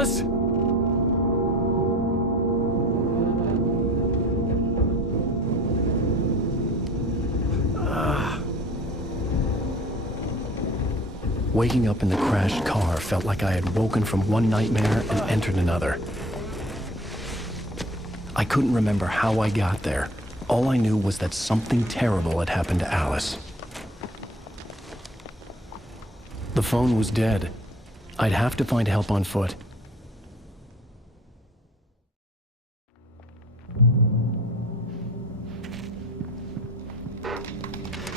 Alice? Waking up in the crashed car felt like I had woken from one nightmare and entered another. I couldn't remember how I got there. All I knew was that something terrible had happened to Alice. The phone was dead. I'd have to find help on foot.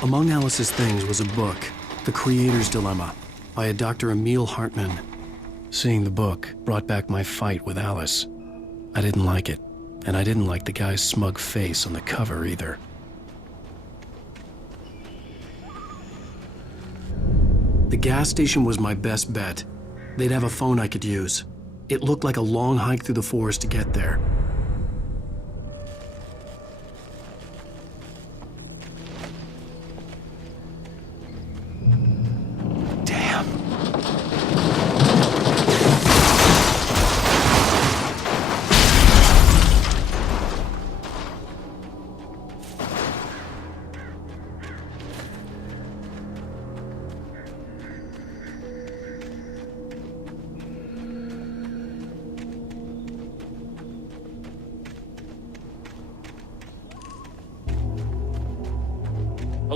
Among Alice's things was a book, The Creator's Dilemma, by a Dr. Emil Hartmann. Seeing the book brought back my fight with Alice. I didn't like it, and I didn't like the guy's smug face on the cover either. The gas station was my best bet. They'd have a phone I could use. It looked like a long hike through the forest to get there.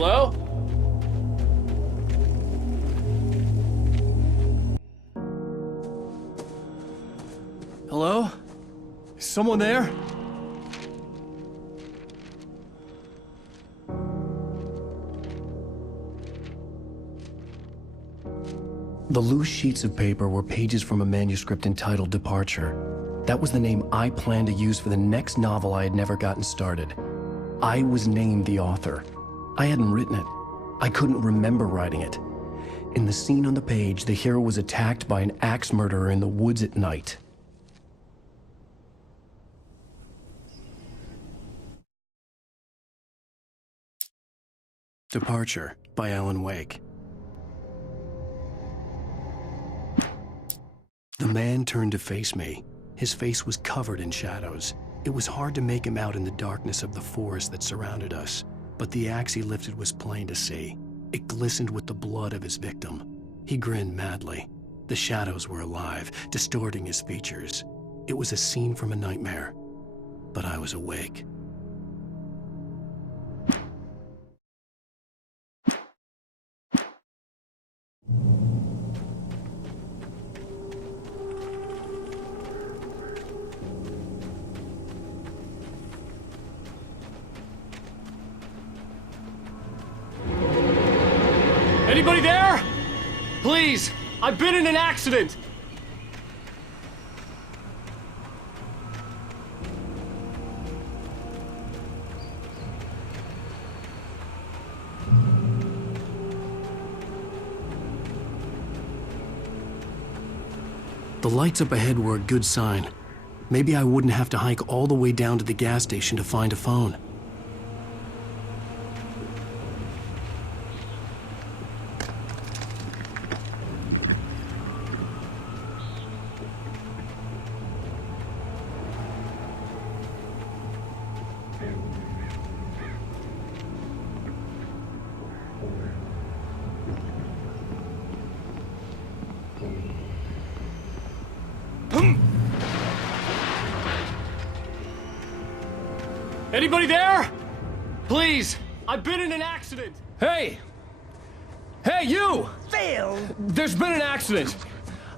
Hello? Hello? Is someone there? The loose sheets of paper were pages from a manuscript entitled Departure. That was the name I planned to use for the next novel I had never gotten started. I was named the author. I hadn't written it. I couldn't remember writing it. In the scene on the page, the hero was attacked by an axe murderer in the woods at night. Departure by Alan Wake. The man turned to face me. His face was covered in shadows. It was hard to make him out in the darkness of the forest that surrounded us, but the axe he lifted was plain to see. It glistened with the blood of his victim. He grinned madly. The shadows were alive, distorting his features. It was a scene from a nightmare, but I was awake. Anybody there? Please, I've been in an accident. The lights up ahead were a good sign. Maybe I wouldn't have to hike all the way down to the gas station to find a phone. Anybody there? Please, I've been in an accident. Hey! Hey, you! Phil! There's been an accident.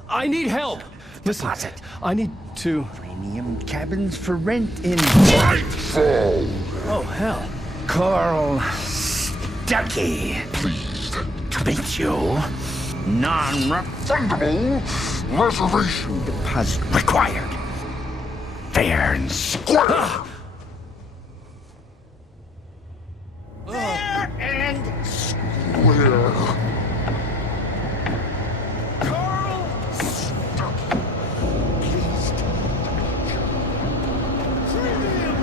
I need help. Listen, Deposit. I need to... Premium cabins for rent in Nightfall! Oh, hell. Carl Stuckey. Pleased. To meet you. Non-refundable Reservation. deposit required. Fair and square. Fair and Where? Carl Stuckey. Pleased. Premium.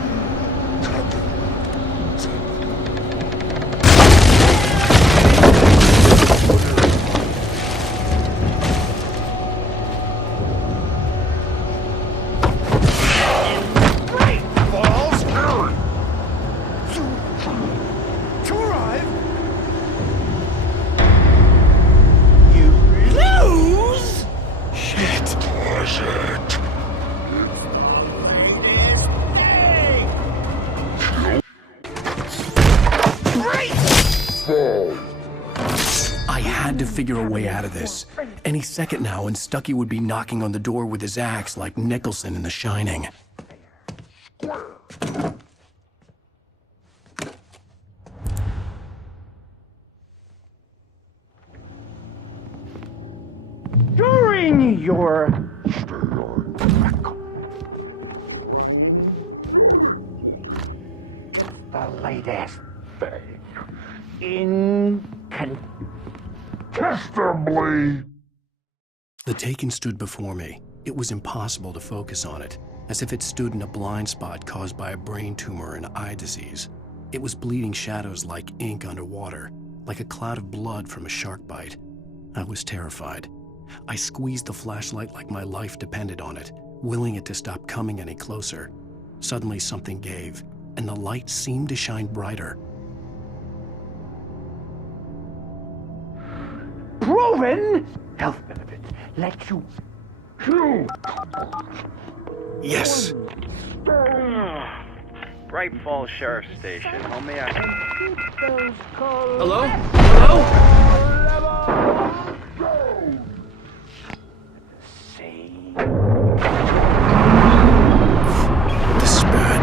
way out of this. Any second now, and Stucky would be knocking on the door with his axe like Nicholson in The Shining. During your the latest thing incontestably. The Taken stood before me. It was impossible to focus on it, as if it stood in a blind spot caused by a brain tumor and eye disease. It was bleeding shadows like ink underwater, like a cloud of blood from a shark bite. I was terrified. I squeezed the flashlight like my life depended on it, willing it to stop coming any closer. Suddenly something gave, and the light seemed to shine brighter. Proven health benefits let you choose. Yes! Bright Falls Sheriff's Station. How may I... Hello? Hello? This is bad.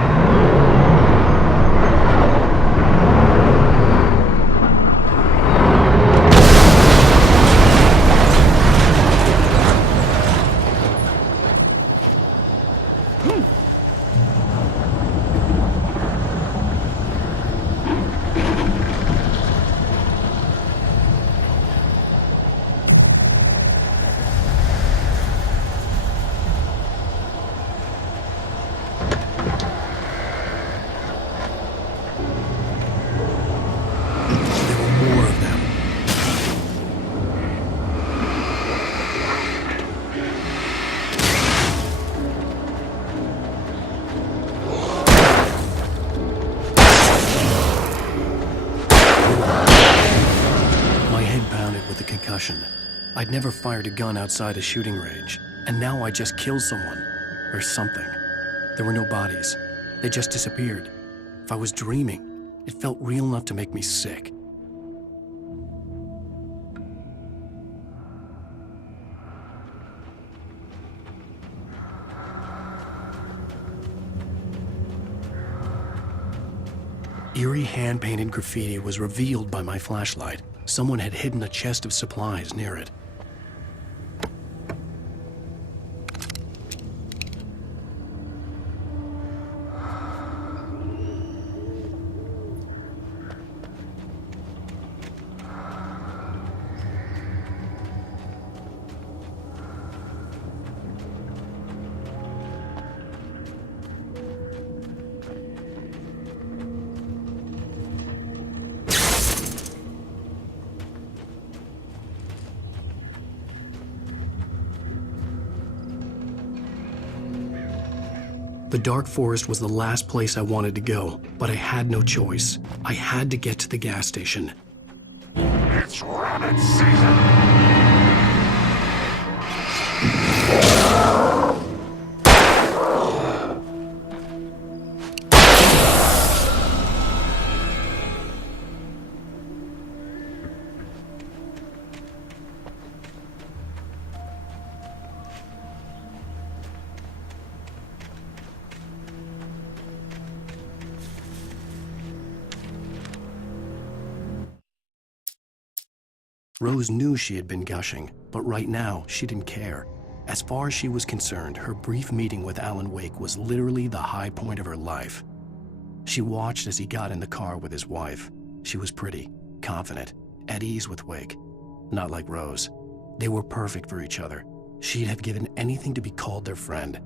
I'd never fired a gun outside a shooting range, and now I just killed someone, or something. There were no bodies. They just disappeared. If I was dreaming, it felt real enough to make me sick. Eerie hand-painted graffiti was revealed by my flashlight. Someone had hidden a chest of supplies near it. The dark forest was the last place I wanted to go, but I had no choice. I had to get to the gas station. It's rabbit season! Rose knew she had been gushing, but right now, she didn't care. As far as she was concerned, her brief meeting with Alan Wake was literally the high point of her life. She watched as he got in the car with his wife. She was pretty, confident, at ease with Wake. Not like Rose. They were perfect for each other. She'd have given anything to be called their friend.